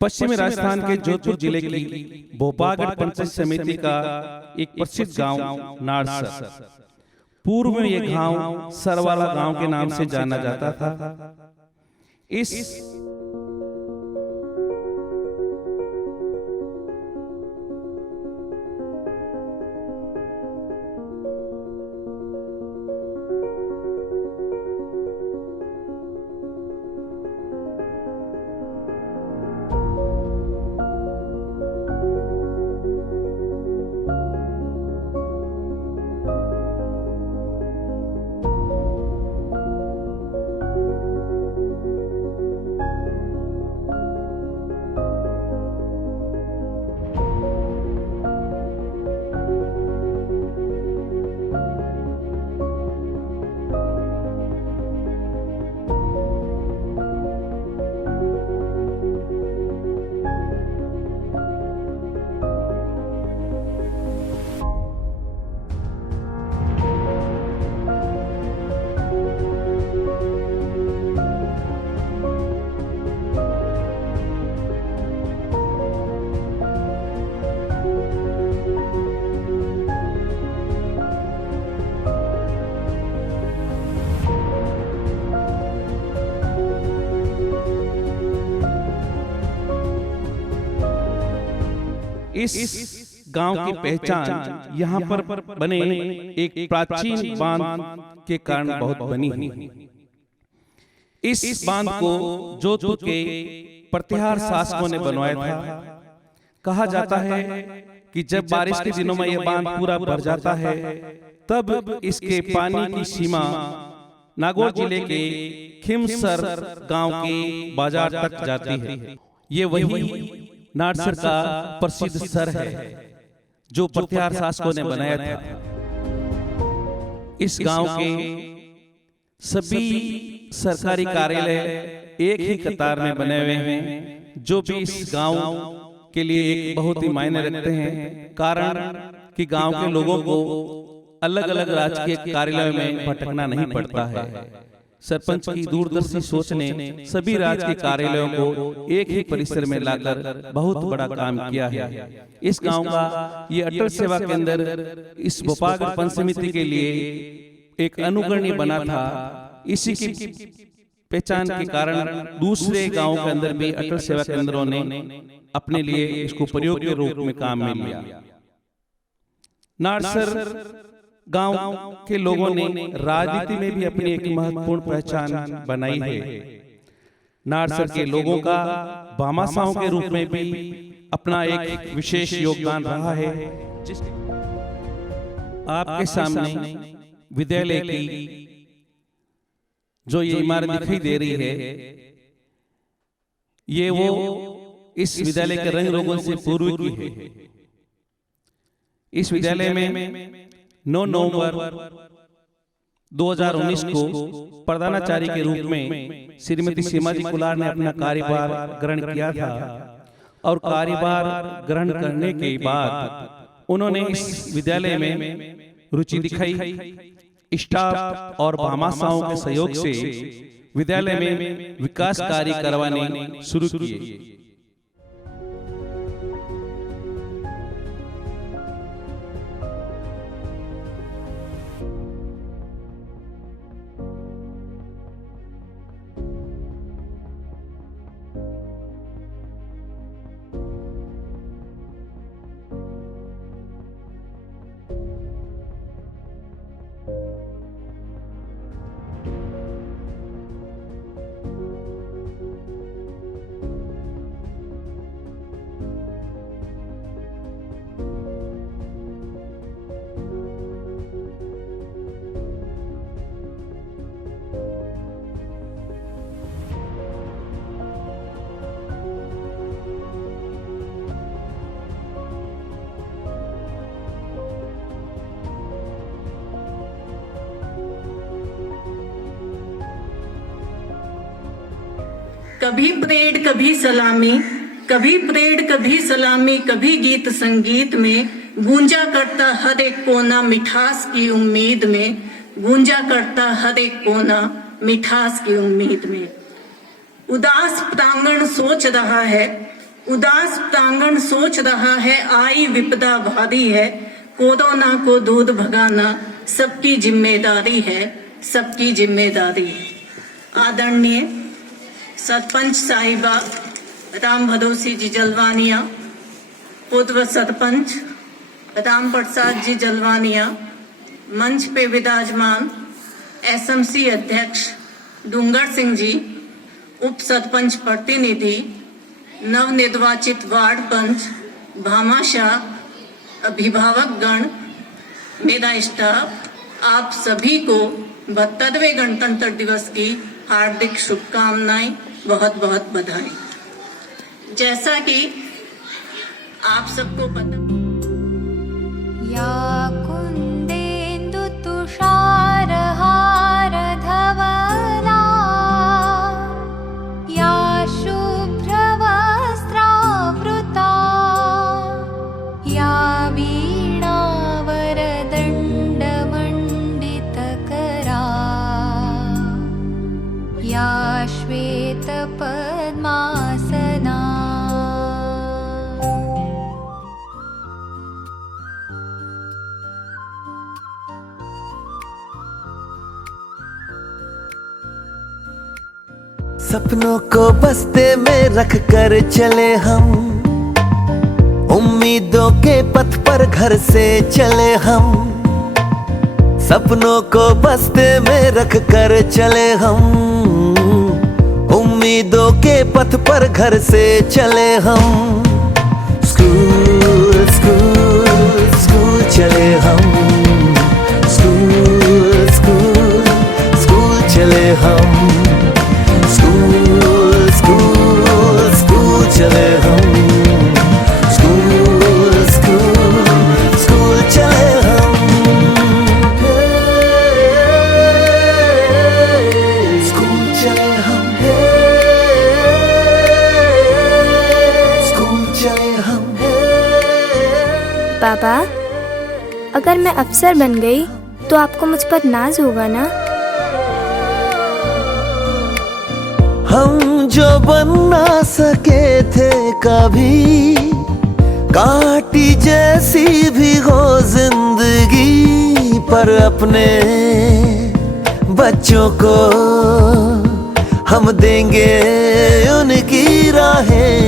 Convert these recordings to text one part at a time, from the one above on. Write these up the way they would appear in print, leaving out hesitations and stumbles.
पश्चिमी राजस्थान के जोधपुर जिले की भोपागढ़ पंचायत समिति का एक प्रसिद्ध गांव नाड़सर। पूर्व में यह गांव सरवाला गांव के नाम से जाना जाता था। इस गांव की पहचान यहाँ पर बने एक प्राचीन बांध के कारण बहुत बनी है। इस बांध को जोधपुर के प्रतिहार शासकों ने बनवाया था। कहा जाता है कि जब बारिश के दिनों में यह बांध पूरा भर जाता है तब इसके पानी की सीमा नागौर जिले के खिमसर गांव के बाजार तक जाती है। ये वही नाड़सर का प्रसिद्ध सर है जो प्रतिहार शासकों ने बनाया था। इस गांव के सभी सरकारी कार्यालय एक ही कतार में बने हुए हैं, जो भी इस गांव के लिए एक बहुत ही मायने रखते हैं। कारण कि गांव के लोगों को अलग अलग राजकीय कार्यालयों में भटकना नहीं पड़ता है। सरपंच की दूरदर्शी सोच ने सभी राजकीय कार्यालयों को एक ही परिसर में लाकर बहुत बड़ा काम किया है। इस गांव का ये अटल सेवा केंद्र इस भोपागढ़ पंचायत समिति के लिए एक अनुकरणीय बना था। इसी की पहचान के कारण दूसरे गांव के अंदर भी अटल सेवा केंद्रों ने अपने लिए इसको प्रयोग के रूप में काम में लिया। नाड़सर गांव के लोगों ने राजनीति में भी अपनी एक महत्वपूर्ण पहचान बनाई है। नाड़सर के लोगों का भामाशाहों के रूप में भी अपना एक विशेष योगदान रहा है। आपके सामने विद्यालय की जो ये इमारत दिखाई दे रही है, ये वो इस विद्यालय के रंग रोगन से पूर्व की है। इस विद्यालय में 9 नवंबर 2019 को प्रधानाचार्य के रूप में श्रीमती सीमाजी कुलार ने अपना कार्यभार ग्रहण किया था। और कार्यभार ग्रहण करने के बाद उन्होंने इस विद्यालय में रुचि दिखाई। स्टाफ और भामाशाहों के सहयोग से विद्यालय में विकास कार्य करवाने शुरू किए। कभी परेड कभी सलामी, कभी परेड कभी सलामी, कभी गीत संगीत में गूंजा करता हर एक कोना मिठास की उम्मीद में, गूंजा करता हर एक कोना मिठास की उम्मीद में। उदास प्रांगण सोच रहा है उदास प्रांगण सोच रहा है आई विपदा भारी है, कोरोना को दूर भगाना सबकी जिम्मेदारी है, सबकी जिम्मेदारी। आदरणीय सरपंच साहिबा राम भरोसी जी जलवानिया, पूर्व सरपंच राम प्रसाद जी जलवानिया, मंच पे विराजमान एसएमसी अध्यक्ष डूंगर सिंह जी, उप सरपंच प्रतिनिधि, नवनिर्वाचित वार्ड पंच, भामाशाह, अभिभावक गण, मेरा स्टाफ, आप सभी को 72वें गणतंत्र दिवस की हार्दिक शुभकामनाएं, बहुत बहुत बधाई। जैसा कि आप सबको पता, या कुन्देन्दु तुषारहार धवला, या शुभ्रवस्त्रावृता, या वीणावरदण्डमण्डितकरा, या श्वेतपद्मासना। सपनों को बस्ते में रख कर चले हम, उम्मीदों के पथ पर घर से चले हम। सपनों को बस्ते में रख कर चले हम, उम्मीदों के पथ पर घर से चले हम। स्कूल स्कूल स्कूल चले हम, स्कूल स्कूल स्कूल चले हम, स्कूल स्कूल स्कूल चले हम, स्कूल स्कूल स्कूल चले हम। स्कूल चले हम, स्कूल चले हम। पापा, अगर मैं अफसर बन गई तो आपको मुझ पर नाज होगा ना? हम जो बन ना सके थे कभी, काटी जैसी भी हो जिंदगी, पर अपने बच्चों को हम देंगे उनकी राहें।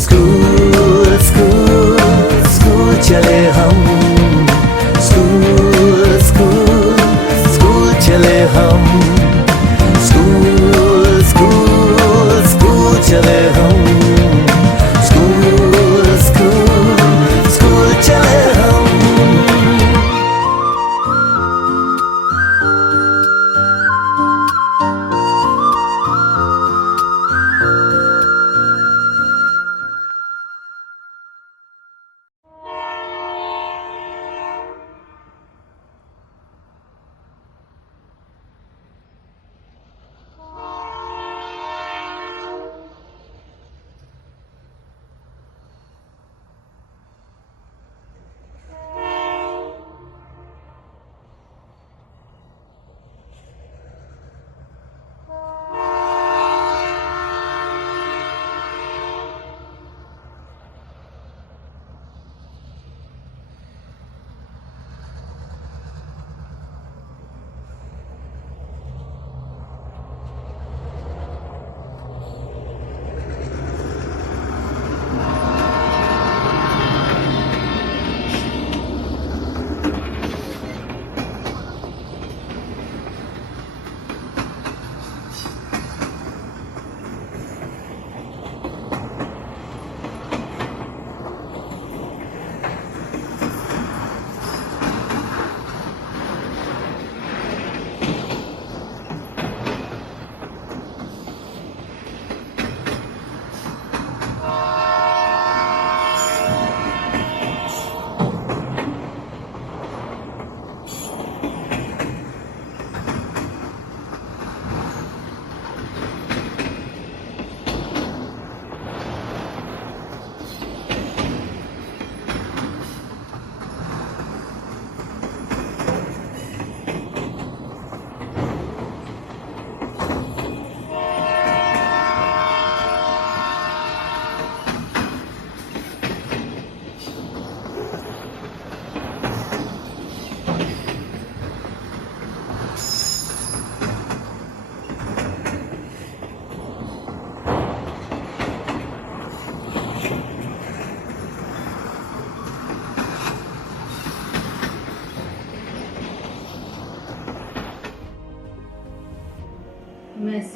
स्कूल स्कूल स्कूल चले हम, स्कूल स्कूल स्कूल चले हम, स्कूल स्कूल स्कूल चले हम, स्कूल स्कूल स्कूल चले हम।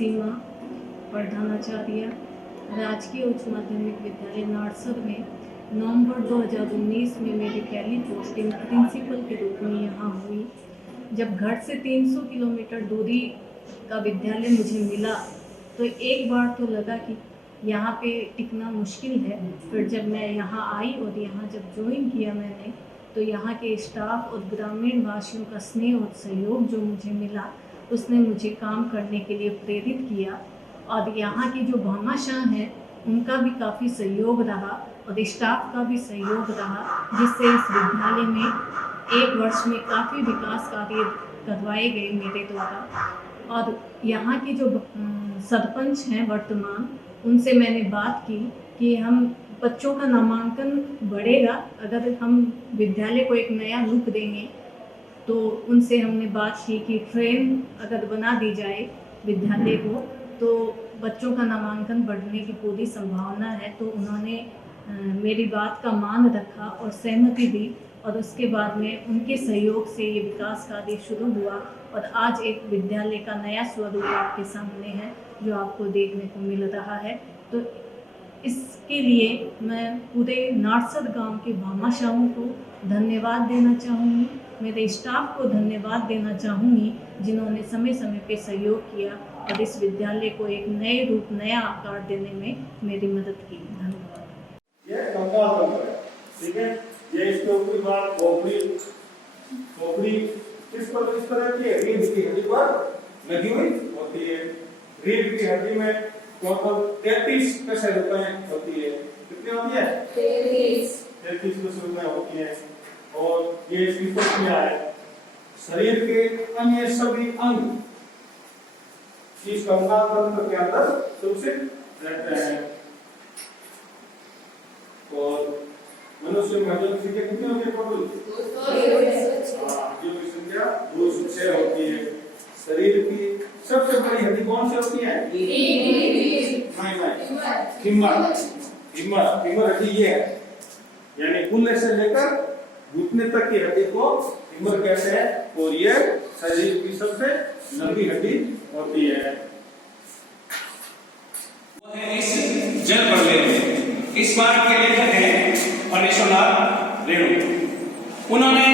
सीमा प्रधानाचार्य, राजकीय उच्च माध्यमिक विद्यालय नारसर में नवंबर 2019 में मेरी पहली पोस्टिंग प्रिंसिपल के रूप में यहाँ हुई। जब घर से 300 किलोमीटर दूरी का विद्यालय मुझे मिला तो एक बार तो लगा कि यहाँ पे टिकना मुश्किल है। फिर जब मैं यहाँ आई और यहाँ जब ज्वाइन किया मैंने, तो यहाँ के स्टाफ और ग्रामीण वासियों का स्नेह और सहयोग जो मुझे मिला, उसने मुझे काम करने के लिए प्रेरित किया। और यहाँ की जो भामाशाह हैं उनका भी काफ़ी सहयोग रहा और स्टाफ का भी सहयोग रहा, जिससे इस विद्यालय में एक वर्ष में काफ़ी विकास कार्य करवाए गए मेरे द्वारा। और यहाँ की जो सरपंच हैं वर्तमान, उनसे मैंने बात की कि हम बच्चों का नामांकन बढ़ेगा अगर हम विद्यालय को एक नया लुक देंगे। तो उनसे हमने बात की कि ट्रेन अगर बना दी जाए विद्यालय को तो बच्चों का नामांकन बढ़ने की पूरी संभावना है। तो उन्होंने मेरी बात का मान रखा और सहमति दी, और उसके बाद में उनके सहयोग से ये विकास कार्य शुरू हुआ और आज एक विद्यालय का नया स्वरूप आपके सामने है जो आपको देखने को मिल रहा है। तो इसके लिए मैं पूरे नारसर गांव के भामाशाहों को धन्यवाद देना चाहूँगी, मेरे स्टाफ को धन्यवाद देना चाहूँगी जिन्होंने समय समय पे सहयोग किया और इस विद्यालय को एक नए रूप, नया आकार देने में मेरी मदद की। धन्यवाद। ये कंपास तंत्र है, ठीक है। ये इसके ऊपरी बात खोपड़ी किस पर रहती है? रीढ़ की हड्डी पर लगी हुई होती है। रीढ़ की हड्डी में टोटल 33 पैसे रुपए होती है। कितनी होती है? 33 पैसे रुपए होती है। और ये इसकी प्रक्रिया है। शरीर के अन्य सभी अंग इस कंकाल तंत्र के अंदर सुरक्षित रहते हैं। और मनुष्य में जनसंख्या कितनी होती है टोटल? जो संख्या 206 होती है। शरीर की सबसे बड़ी हड्डी कौन सी होती है? फीमर हड्डी ये है, यानी कूल्हे से लेकर घुटने तक की हड्डी को फीमर कहते हैं। और ये शरीर की सबसे लंबी हड्डी होती है। इस जल प्रलय में इस बार के लेखक हैं फणीश्वरनाथ रेणु। उन्होंने,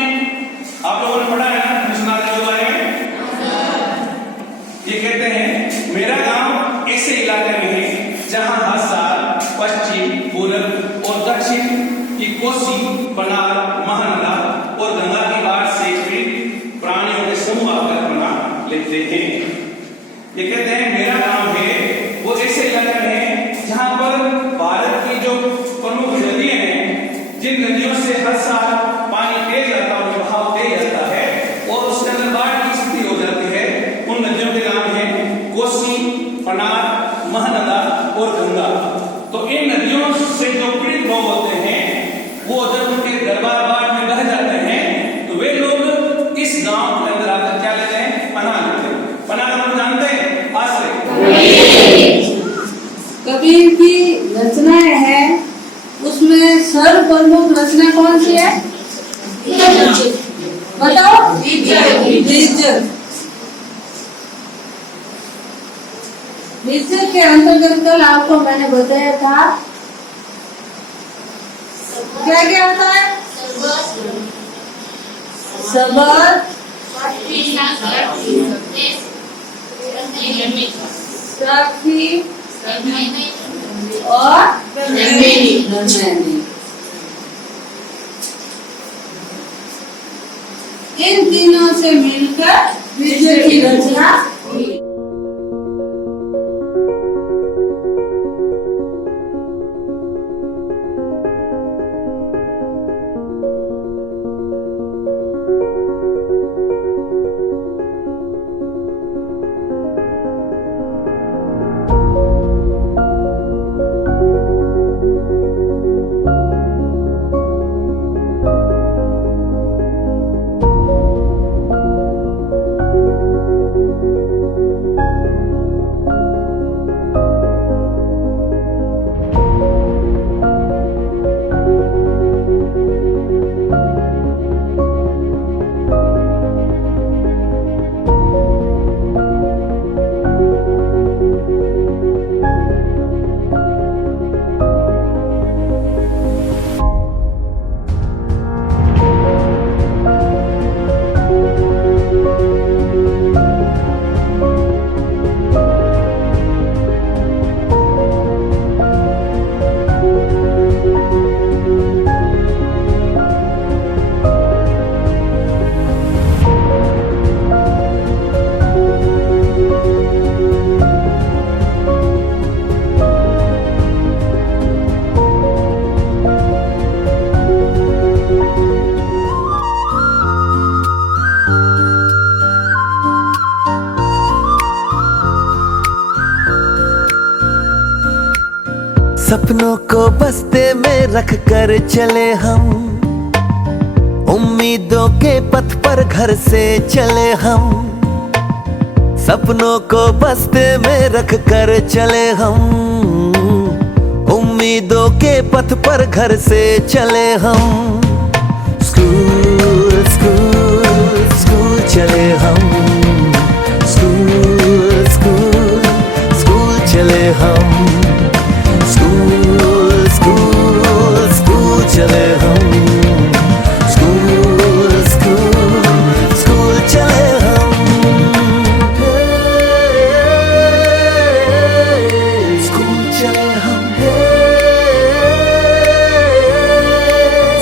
आप लोगों ने पढ़ा है ना फणीश्वरनाथ रेणु के बारे में? ये कहते हैं मेरा गांव ऐसे इलाके में है जहां हर साल पश्चिम, पूर्व और दक्षिण की कोसी, पनार, महानदा और गंगा की बाढ़ से पीड़ित प्राणियों के समूह आकर बना लेते हैं। ये कहते हैं मेरा गांव है वो ऐसे इलाके में है जहां पर भारत की जो प्रमुख नदियां हैं, जिन नदियों से हर साल पानी तेज आता है, बहाव तेज आता है और उसके अंदर बाढ़ की स्थिति हो जाती है, उन नदियों के नाम है कोसी, पनार, महानदा और गंगा। तो इन नदियों से जो पीड़ित लोग होते हैं वो जब उनके दरबार बाढ़ में बह जाते हैं तो वे लोग इस गांव के अंदर आकर क्या लेते हैं? पनाह लेते हैं। पनाह लोग जानते हैं? आश्रय। कबीर की रचनाएं हैं, उसमें सर्वप्रमुख रचना कौन सी है? बताओ। द्विज के अंतर्गत कल आपको मैंने बताया था क्या क्या होता है? सबद, साक्षी और इन तीनों से मिलकर विजय की रचना हुई। सपनों को बस्ते में रख कर चले हम, उम्मीदों के पथ पर घर से चले हम। सपनों को बस्ते में रख कर चले हम, उम्मीदों के पथ पर घर से चले हम। स्कूल स्कूल स्कूल चले हम, स्कूल स्कूल स्कूल चले हम, स्कूल स्कूल स्कूल चले हम, स्कूल स्कूल स्कूल चले हम। स्कूल चले हम,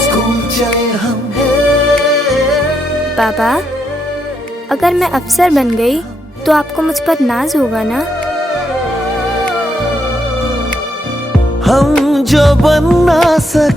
स्कूल चले हम। पापा, अगर मैं अफसर बन गई तो आपको मुझ पर नाज होगा ना? हम जो बन ना सके